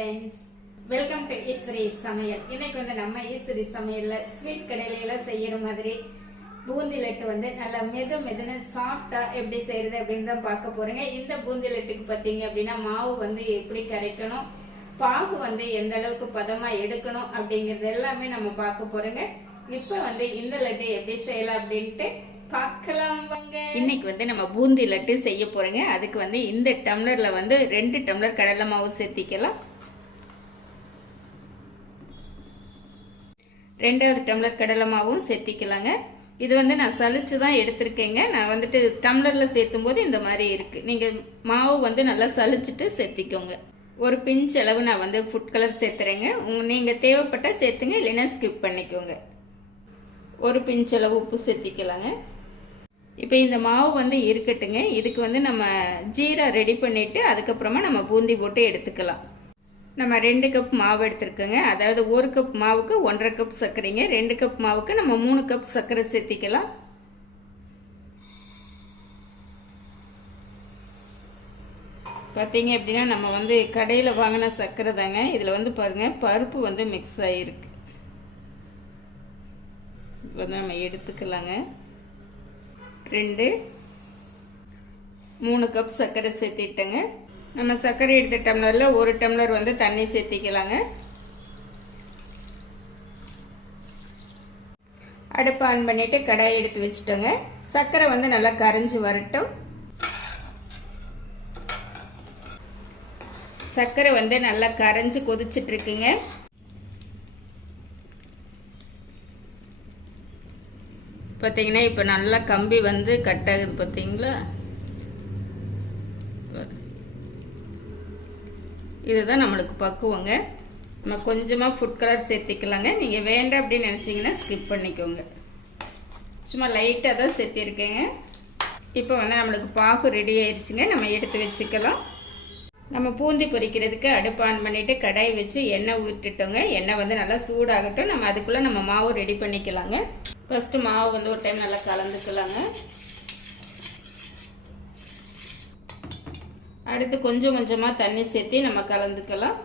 Friends welcome to Eswari சமையல் இன்னைக்கு வந்து நம்ம ஈஸ்வரி சமையலில் ஸ்வீட் கடையில செய்யற மாதிரி பூந்தி லட்டு வந்து நல்லா மெது மெதுன்னு சாஃப்டா எப்படி செய்யறது அப்படின்னு தான் பார்க்க போகிறேங்க இந்த பூந்தி லட்டுக்கு பார்த்தீங்க அப்படின்னா மாவு வந்து எப்படி கரைக்கணும் பாகு வந்து எந்த அளவுக்கு பதமா எடுக்கணும் அப்படிங்கிறது எல்லாமே நம்ம பார்க்க போறோங்க. இப்போ வந்து இந்த லட்டு எப்படி செய்யலாம் அப்படின்ட்டு பார்க்கலாம் வாங்க. இன்னைக்கு வந்து நம்ம பூந்தி லட்டு செய்ய போறோங்க. அதுக்கு வந்து இந்த டம்ளர்ல வந்து ரெண்டு டம்ளர் கடலை மாவு சேர்த்திக்கலாம். ரெண்டாவது டம்ளர் கடலை மாவும் சேர்த்திக்கலாங்க. இது வந்து நான் சலிச்சு தான் எடுத்திருக்கேங்க. நான் வந்துட்டு டம்ளரில் சேர்த்தும் போது இந்த மாதிரி இருக்குது நீங்கள் மாவு வந்து நல்லா சலிச்சுட்டு சேர்த்திக்கோங்க. ஒரு பிஞ்ச் அளவு நான் வந்து ஃபுட் கலர் சேர்த்துறேங்க. நீங்கள் தேவைப்பட்டால் சேர்த்துங்க இல்லைன்னா ஸ்கிப் பண்ணிக்கோங்க. ஒரு பிஞ்ச் அளவு உப்பு சேர்த்திக்கலாங்க. இப்போ இந்த மாவு வந்து இருக்கட்டுங்க. இதுக்கு வந்து நம்ம ஜீரா ரெடி பண்ணிவிட்டு அதுக்கப்புறமா நம்ம பூந்தி போட்டு எடுத்துக்கலாம். நம்ம ரெண்டு கப் மாவு எடுத்துருக்கோங்க. அதாவது ஒரு கப் மாவுக்கு ஒன்றரை கப் சர்க்கரைங்க. ரெண்டு கப் மாவுக்கு நம்ம மூணு கப் சர்க்கரை சேர்த்திக்கலாம். பார்த்தீங்க அப்படின்னா நம்ம வந்து கடையில் வாங்கின சர்க்கரை தாங்க. இதில் வந்து பாருங்கள் பருப்பு வந்து மிக்ஸ் ஆகிருக்கு வந்து நம்ம எடுத்துக்கலாங்க. ரெண்டு மூணு கப் சர்க்கரை சேர்த்திட்டேங்க. நம்ம சர்க்கரை எடுத்த டம்ளரில் ஒரு டம்ளர் வந்து தண்ணி சேர்த்திக்கலாங்க. அடுப்பு ஆன் பண்ணிவிட்டு கடாயை எடுத்து வச்சுட்டோங்க. சர்க்கரை வந்து நல்லா கரைஞ்சி வரட்டும். சர்க்கரை வந்து நல்லா கரைஞ்சி கொதிச்சிட்ருக்குங்க பார்த்தீங்கன்னா இப்போ நல்லா கம்பி வந்து கட் ஆகுது பார்த்தீங்களா இதுதான் நம்மளுக்கு பக்குவங்க. நம்ம கொஞ்சமாக ஃபுட் கலர் சேர்த்திக்கலாங்க. நீங்கள் வேண்டாம் அப்படின்னு நினச்சிங்கன்னா ஸ்கிப் பண்ணிக்கோங்க. சும்மா லைட்டாக தான் சேர்த்திருக்கேங்க. இப்போ வந்து நம்மளுக்கு பாகு ரெடி ஆயிடுச்சுங்க நம்ம எடுத்து வச்சுக்கலாம். நம்ம பூந்தி பொரிக்கிறதுக்கு அடுப்பு ஆன் பண்ணிவிட்டு கடாய் வச்சு எண்ணெய் விட்டுட்டோங்க எண்ணெய் வந்து நல்லா சூடாகட்டும். நம்ம அதுக்குள்ளே நம்ம மாவு ரெடி பண்ணிக்கலாங்க. ஃபஸ்ட்டு மாவு வந்து ஒரு டைம் நல்லா கலந்துக்கலாங்க. அடுத்து கொஞ்சம் கொஞ்சமாக தண்ணி சேர்த்து நம்ம கலந்துக்கலாம்.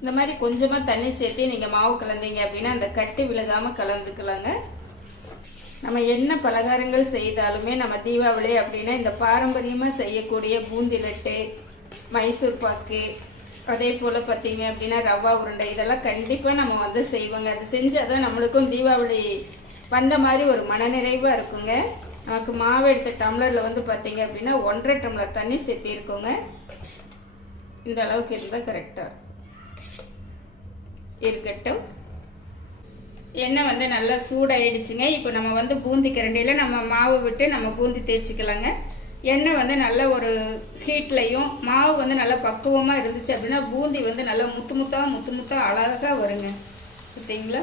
இந்த மாதிரி கொஞ்சமாக தண்ணி சேர்த்து நீங்கள் மாவு கலந்தீங்க அப்படின்னா அந்த கட்டு விலகாமல் கலந்துக்கலாங்க. நம்ம என்ன பலகாரங்கள் செய்தாலுமே நம்ம தீபாவளி அப்படின்னா இந்த பாரம்பரியமாக செய்யக்கூடிய பூந்தி லட்டு மைசூர் பாக்கு அதே போல் பார்த்தீங்க அப்படின்னா ரவா உருண்டை இதெல்லாம் கண்டிப்பாக நம்ம வந்து செய்வோங்க. அது செஞ்சால் தான் நம்மளுக்கும் தீபாவளி வந்த மாதிரி ஒரு மனநிறைவாக இருக்குங்க. நமக்கு மாவு எடுத்த டம்ளரில் வந்து பார்த்தீங்க அப்படின்னா ஒன்றரை டம்ளர் தண்ணி சேர்த்திருக்கோங்க இந்த அளவுக்கு இருந்தால் கரெக்டாக இருக்கட்டும். எண்ணெய் வந்து நல்லா சூடாயிடுச்சுங்க. இப்போ நம்ம வந்து பூந்தி கரண்டியில் நம்ம மாவு விட்டு நம்ம பூந்தி தேய்ச்சிக்கலாங்க. எண்ணெய் வந்து நல்ல ஒரு ஹீட்லையும் மாவு வந்து நல்லா பக்குவமாக இருந்துச்சு அப்படின்னா பூந்தி வந்து நல்லா முத்து முத்தாக முத்து முத்தாக அழகாக வருங்க. பார்த்தீங்களா?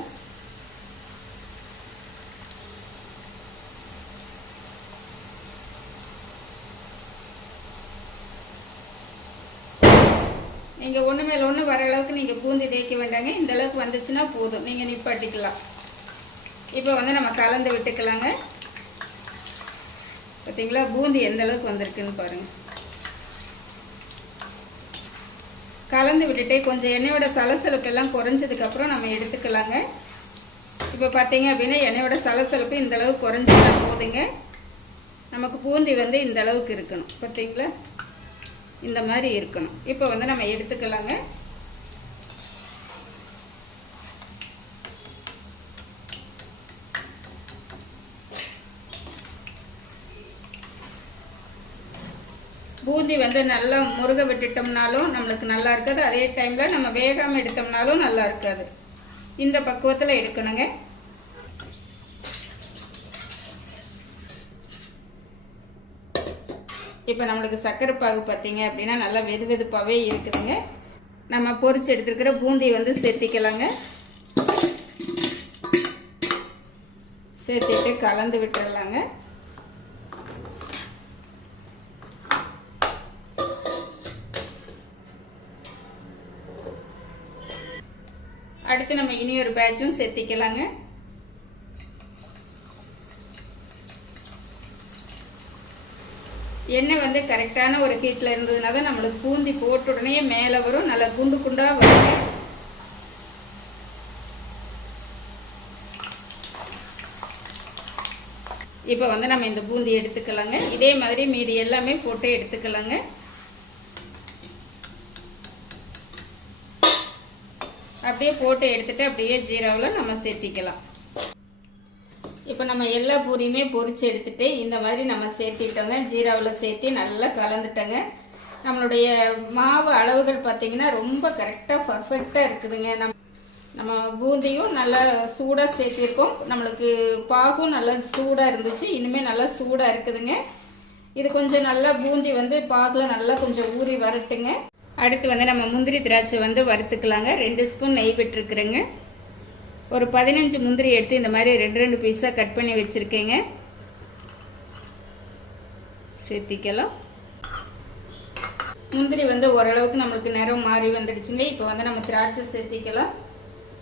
நீங்கள் ஒன்று மேலே ஒன்று வர அளவுக்கு நீங்கள் பூந்தி தேய்க்க வேண்டாங்க. இந்த அளவுக்கு வந்துச்சுன்னா போதும். நீங்கள் நிப்பாட்டிக்கலாம். இப்போ வந்து நம்ம கலந்து விட்டுக்கலாங்க. பார்த்தீங்களா பூந்தி எந்த அளவுக்கு வந்திருக்குன்னு பாருங்கள் கலந்து விட்டுட்டு கொஞ்சம் எண்ணெயோட சலசலப்பு எல்லாம் குறைஞ்சதுக்கப்புறம் நம்ம எடுத்துக்கலாங்க. இப்போ பார்த்தீங்க அப்படின்னா எண்ணெயோட சலசலப்பு இந்த அளவுக்கு போதுங்க. நமக்கு பூந்தி வந்து இந்த அளவுக்கு இருக்கணும். பார்த்தீங்களா இந்த மாதிரி இருக்கணும். இப்போ வந்து நம்ம எடுத்துக்கலாங்க. பூந்தி வந்து நல்லா முருக விட்டுட்டோம்னாலும் நம்மளுக்கு நல்லா இருக்காது. அதே டைமில் நம்ம வேகாமல் எடுத்தோம்னாலும் நல்லா இருக்காது. இந்த பக்குவத்தில் எடுக்கணுங்க. இப்போ நம்மளுக்கு சர்க்கரை பாகு பார்த்தீங்க அப்படின்னா நல்லா வெது வெதுப்பாகவே இருக்குதுங்க. நம்ம பொரிச்சு எடுத்துருக்கிற பூந்தி வந்து சேர்த்திக்கலாங்க. சேர்த்திட்டு கலந்து விட்டுடலாங்க அடுத்து நம்ம இனி ஒரு பேட்சும் சேர்த்திக்கலாங்க. எண்ணெய் வந்து கரெக்டான ஒரு ஹீட்டில் இருந்ததுனா தான் நம்மளுக்கு பூந்தி போட்ட உடனே மேலே வரும் நல்லா குண்டு குண்டாக வரும். இப்போ வந்து நம்ம இந்த பூந்தி எடுத்துக்கலாங்க. இதே மாதிரி மீதி எல்லாமே போட்டு எடுத்துக்கலாங்க. அப்படியே போட்டு எடுத்துகிட்டு அப்படியே ஜீராவில் நம்ம சேர்த்திக்கலாம். இப்போ நம்ம எல்லா பூரியுமே பொறிச்சு எடுத்துகிட்டு இந்த மாதிரி நம்ம சேர்த்திட்டோங்க. ஜீராவில் சேர்த்து நல்லா கலந்துட்டோங்க. நம்மளுடைய மாவு அளவுகள் பார்த்தீங்கன்னா ரொம்ப கரெக்டாக பர்ஃபெக்டாக இருக்குதுங்க. நம்ம நம்ம பூந்தியும் நல்லா சூடாக சேர்த்திருக்கோம். நம்மளுக்கு பாகும் நல்லா சூடாக இருந்துச்சு. இனிமேல் நல்லா சூடாக இருக்குதுங்க. இது கொஞ்சம் நல்லா பூந்தி வந்து பாகில் நல்லா கொஞ்சம் ஊறி வரட்டுங்க. அடுத்து வந்து நம்ம முந்திரி திராட்சை வந்து வறுத்துக்கலாங்க. ரெண்டு ஸ்பூன் நெய் விட்டுருக்குறேங்க. ஒரு பதினஞ்சு முந்திரி எடுத்து இந்த மாதிரி ரெண்டு ரெண்டு பீஸாக கட் பண்ணி வச்சுருக்கேங்க. சேர்த்திக்கலாம். முந்திரி வந்து ஓரளவுக்கு நம்மளுக்கு நிறம் மாறி வந்துடுச்சுங்க. இப்போ வந்து நம்ம திராட்சை சேர்த்திக்கலாம்.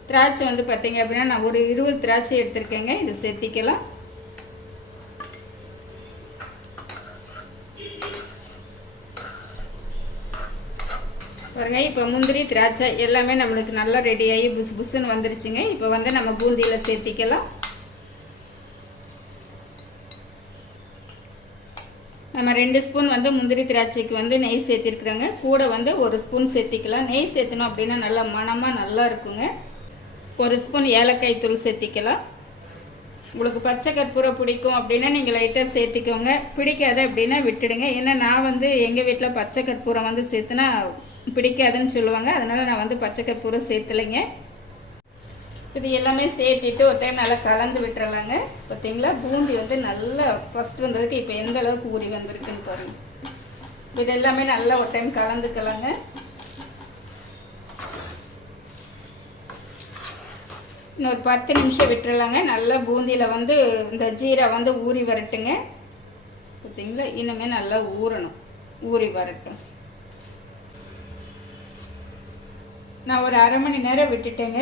திராட்சை வந்து பார்த்தீங்க அப்படின்னா நான் ஒரு இருபது திராட்சை எடுத்திருக்கேங்க. இது சேர்த்திக்கலாம். பாருங்க இப்போ முந்திரி திராட்சை எல்லாமே நம்மளுக்கு நல்லா ரெடியாகி புஸ் புசுன்னு வந்துருச்சுங்க. இப்போ வந்து நம்ம பூந்தியில் சேர்த்திக்கலாம். நம்ம ரெண்டு ஸ்பூன் வந்து முந்திரி திராட்சைக்கு வந்து நெய் சேர்த்திருக்குறோங்க. கூட வந்து ஒரு ஸ்பூன் சேர்த்திக்கலாம். நெய் சேர்த்தணும் அப்படின்னா நல்லா மணமாக நல்லா இருக்குங்க. ஒரு ஸ்பூன் ஏலக்காய் தூள் சேர்த்திக்கலாம். உங்களுக்கு பச்சை கற்பூரம் பிடிக்கும் அப்படின்னா நீங்கள் லைட்டாக சேர்த்திக்கோங்க. பிடிக்காது அப்படின்னா விட்டுடுங்க. ஏன்னா நான் வந்து எங்கள் வீட்டில் பச்சை கற்பூரம் வந்து சேர்த்துனா பிடிக்காதுன்னு சொல்லுவாங்க. அதனால் நான் வந்து பச்சை கற்பூரம் சேர்த்துலைங்க. இது எல்லாமே சேர்த்திட்டு ஒரு டைம் நல்லா கலந்து விட்டுறலாங்க. பார்த்தீங்களா பூந்தி வந்து நல்லா ஃபஸ்ட் வந்ததுக்கு இப்போ எந்த அளவுக்கு ஊறி வந்திருக்குன்னு பாருங்கள் இது எல்லாமே நல்லா ஒரு டைம் கலந்துக்கலாங்க. இன்னொரு பத்து நிமிஷம் விட்டுறலாங்க. நல்லா பூந்தியில் வந்து இந்த ஜீரா வந்து ஊறி வரட்டுங்க. பார்த்தீங்களா இனிமேல் நல்லா ஊறணும். ஊறி வரட்டும். நான் ஒரு அரை மணி நேரம் விட்டுட்டேங்க.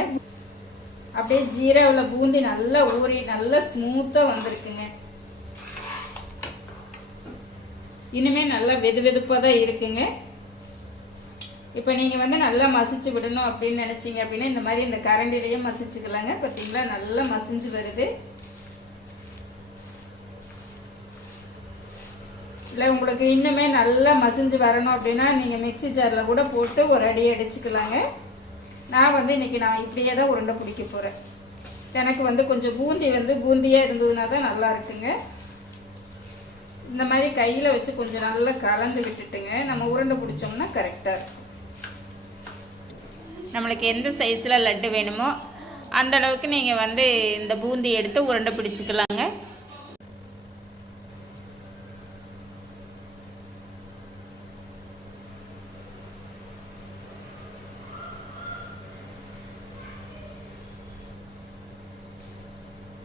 அப்படியே ஜீராவில் பூந்தி நல்லா ஊறி நல்லா ஸ்மூத்தாக வந்திருக்குங்க. இனிமே நல்லா வெது வெதுப்பாக தான் இருக்குங்க. இப்போ நீங்கள் வந்து நல்லா மசிச்சு விடணும் அப்படின்னு நினச்சிங்க அப்படின்னா இந்த மாதிரி இந்த கரண்டிலேயே மசிச்சுக்கலாங்க. பார்த்தீங்களா நல்லா மசிஞ்சு வருது. இல்லை உங்களுக்கு இன்னுமே நல்லா மசிஞ்சு வரணும் அப்படின்னா நீங்கள் மிக்சி ஜாரில் கூட போட்டு ஒரு அடி அடிச்சுக்கலாங்க. நான் வந்து இன்றைக்கி நான் இப்படியே தான் உருண்டை பிடிக்க போகிறேன் எனக்கு வந்து கொஞ்சம் பூந்தி வந்து பூந்தியாக இருந்ததுனா தான் நல்லா இருக்குங்க. இந்த மாதிரி கையில் வச்சு கொஞ்சம் நல்லா கலந்து விட்டுட்டுங்க. நம்ம உருண்டை பிடிச்சோம்னா கரெக்டாக இருக்கும். நம்மளுக்கு எந்த சைஸில் லட்டு வேணுமோ அந்த அளவுக்கு நீங்கள் வந்து இந்த பூந்தி எடுத்து உருண்டை பிடிச்சிக்கலாங்க.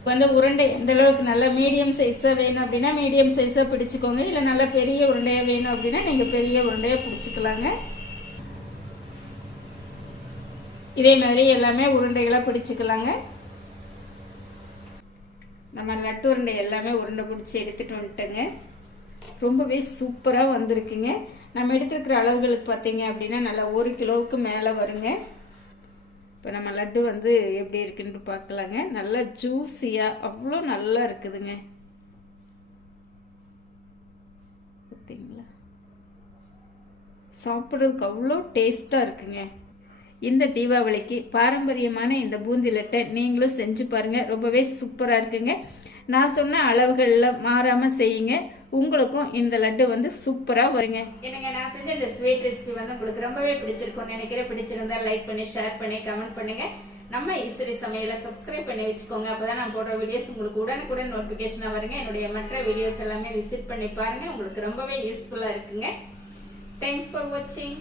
வந்து உருண்டை எந்த அளவுக்கு நல்ல மீடியம் சைஸாக வேணும் அப்படின்னா மீடியம் சைஸாக பிடிச்சிக்கோங்க. இல்லை நல்ல பெரிய உருண்டையாக வேணும் அப்படின்னா நீங்கள் பெரிய உருண்டையாக பிடிச்சிக்கலாங்க. இதே மாதிரி எல்லாமே உருண்டைகளாக பிடிச்சிக்கலாங்க. நம்ம லட்டு உருண்டை எல்லாமே உருண்டை பிடிச்சி எடுத்துகிட்டு வந்துட்டோங்க. ரொம்பவே சூப்பராக வந்திருக்குங்க. நம்ம எடுத்துருக்கிற அளவுகளுக்கு பார்த்தீங்க அப்படின்னா நல்லா ஒரு கிலோவுக்கு மேலே வருங்க. இப்போ நம்ம லட்டு வந்து எப்படி இருக்குன்னு பார்க்கலாங்க. நல்லா ஜூஸியாக அவ்வளோ நல்லா இருக்குதுங்க. பார்த்தீங்களா சாப்பிட்றதுக்கு அவ்வளோ டேஸ்ட்டாக இருக்குங்க. இந்த தீபாவளிக்கு பாரம்பரியமான இந்த பூந்தி லட்டை நீங்களும் செஞ்சு பாருங்கள் ரொம்பவே சூப்பராக இருக்குங்க. நான் சொன்ன அளவுகளில் மாறாமல் செய்யுங்க. உங்களுக்கும் இந்த லட்டு வந்து சூப்பராக வருங்க. எனக்கு நான் செஞ்ச இந்த ஸ்வீட் ரெசிபி வந்து உங்களுக்கு ரொம்பவே பிடிச்சிருக்கும்னு நினைக்கிறேன். பிடிச்சிருந்தா லைக் பண்ணி ஷேர் பண்ணி கமெண்ட் பண்ணுங்க. நம்ம இசிறி சமையலை சப்ஸ்கிரைப் பண்ணி வச்சுக்கோங்க. அப்பதான் நான் போடுற வீடியோஸ் உங்களுக்கு உடனுக்குடன் நோட்டிஃபிகேஷனாக வருங்க. என்னுடைய மற்ற வீடியோஸ் எல்லாமே விசிட் பண்ணி பாருங்க. உங்களுக்கு ரொம்பவே யூஸ்ஃபுல்லாக இருக்குங்க. தேங்க்ஸ் ஃபார் வாட்சிங்